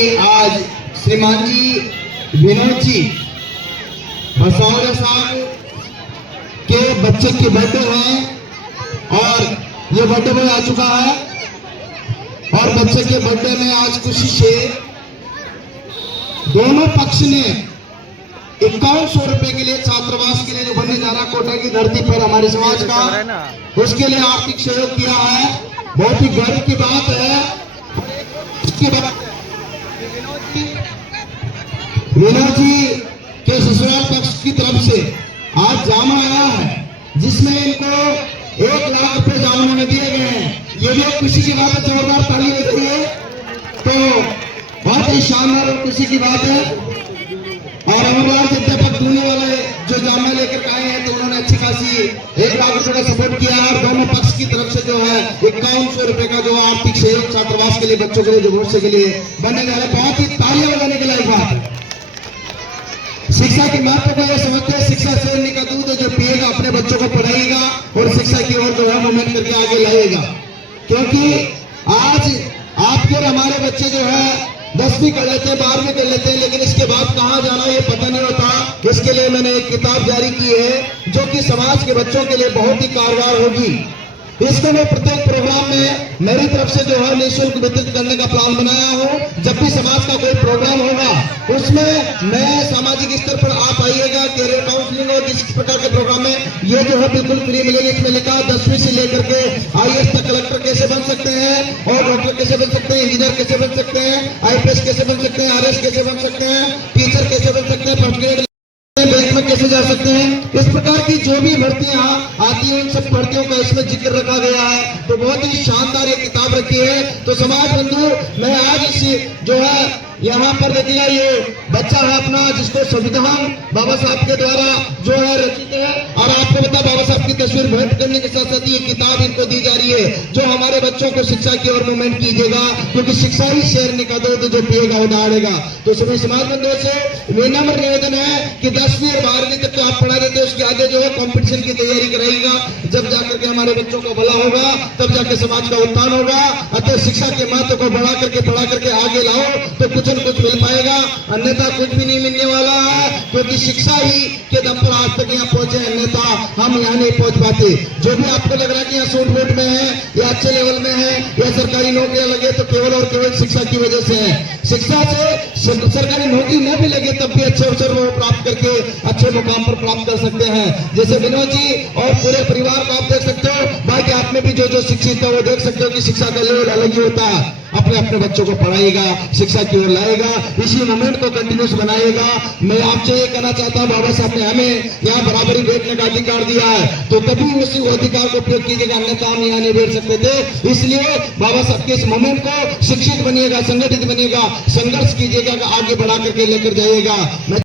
आज श्रीमान जी विनोद जी भसौरा साहब के बच्चे की बर्थडे है और ये बर्थडे बॉय आ चुका है और बच्चे के बर्थडे में आज खुशी से दोनों पक्ष ने 5100 रुपए के लिए छात्रावास के लिए जो बनने जा रहा कोटा की धरती पर हमारे समाज का, उसके लिए आर्थिक सहयोग किया है। बहुत ही गर्व की बात है। इसके बाद विनोद जी के ससुराल पक्ष की तरफ से आज जामा आया है जिसमें इनको 1 लाख रुपए जामा में दिए गए हैं। ये भी एक खुशी की बात है। जोरदार ताली हो रही है तो बहुत ही शानदार और खुशी की बात है। और अमरलाल अध्यापक दूनी वाले जो जामा लेकर आए हैं तो उन्होंने अच्छी खासी 1 लाख रुपए का सपोर्ट किया और दोनों पक्ष की तरफ से जो है 5100 रुपए का जो आर्थिक सहयोग छात्रावास के लिए, बच्चों के लिए, जो भविष्य के लिए बनने जा रहा है। बहुत ही तालियां बजाने के लायक बात है। शिक्षा के महत्व को यह समझते हैं, शिक्षा शेरनी का दूध है जो पिएगा अपने बच्चों को पढ़ाएगा और शिक्षा की ओर जो है मूवमेंट करके आगे लाएगा। क्योंकि आज आपके और हमारे बच्चे जो है 10वीं कर लेते हैं, 12वीं कर लेते हैं, लेकिन इसके बाद कहाँ जाना ये पता नहीं होता। इसके लिए मैंने एक किताब जारी की है जो कि समाज के बच्चों के लिए बहुत ही कारगर होगी। इसको मैं प्रत्येक प्रोग्राम में मेरी तरफ से जो है निःशुल्क वितरित करने का प्लान बनाया हूँ। जब भी समाज का कोई प्रोग्राम होगा उसमें मैं सामाजिक स्तर पर आप आइएगा, कैरियर काउंसलिंग और किसी प्रकार के प्रोग्राम में ये जो है बिल्कुल फ्री मिलेगी। इसमें लिखा 10वीं से लेकर के IAS तक कलेक्टर कैसे बन सकते हैं और डॉक्टर कैसे बन सकते हैं, इंजीनियर कैसे बन सकते हैं, IPS कैसे बन सकते हैं, RS कैसे बन सकते हैं, टीचर कैसे बन सकते हैं, फर्स्ट ग्रेड बैंक में कैसे जा सकते हैं। इस प्रकार की जो भी भर्तियां आती हैं उन सब भर्तियों का इसमें जिक्र रखा गया है। तो बहुत ही शानदार ये किताब रखी है। तो समाज बंधु, मैं आज इस जो है यहाँ पर देखिएगा ये बच्चा है अपना जिसको संविधान बाबा साहब के द्वारा जो है रचित है और आपको पता बाबा साहब की तस्वीर भेंट करने के साथ साथ ये किताब इनको दी जा रही है जो हमारे बच्चों को शिक्षा की ओर मूवमेंट कीजिएगा। क्योंकि शिक्षा ही शेरनी का दूध जो पिएगा वो दहाड़ेगा। तो सभी समाज बंधुओं से विनम्र निवेदन है कि 10वीं और 12वीं तक तो आप पढ़ा देते, उसके आगे जो है कॉम्पिटिशन की तैयारी कराइएगा। जब जाकर के हमारे बच्चों को भला होगा तब जाके समाज का उत्थान होगा। अतः शिक्षा के महत्व को बढ़ा करके पढ़ा करके आगे लाओ तो कुछ न कुछ मिल पाएगा, अन्यथा कुछ भी नहीं मिलने वाला है। क्योंकि शिक्षा ही के दम पर आज तक यहाँ पहुंचे, अन्यथा हम यहाँ नहीं पहुंच पाते। जो भी आपको लग रहा है कि यहाँ सूट वोट में है या अच्छे लेवल में है या सरकारी नौकरियां लगे तो केवल और केवल शिक्षा की वजह से है। शिक्षा से सरकारी नौकरी न भी लगे तब भी अच्छे अवसर वो प्राप्त करके अच्छे मुकाम पर प्राप्त कर सकते हैं। जैसे विनोद जी और पूरे परिवार को आप देख सकते हो, बाकी आप में भी जो शिक्षित है वो देख सकते हो कि शिक्षा का लेवल अलग ही होता है। अपने अपने बच्चों को पढ़ाएगा, शिक्षा की ओर लाएगा, इसी मूवमेंट को कंटिन्यूस बनाएगा। मैं आपसे ये कहना चाहता हूँ, बाबा साहब ने हमें यहाँ बराबरी बैठने का अधिकार दिया है तो तभी उसी अधिकार को उपयोग कीजिएगा, अन्यथा हम यहाँ नहीं बैठ सकते थे। इसलिए बाबा साहब के इस मूवमेंट को शिक्षित बनिएगा, संगठित बनिएगा, संघर्ष कीजिएगा, आगे बढ़ा करके लेकर जाइएगा।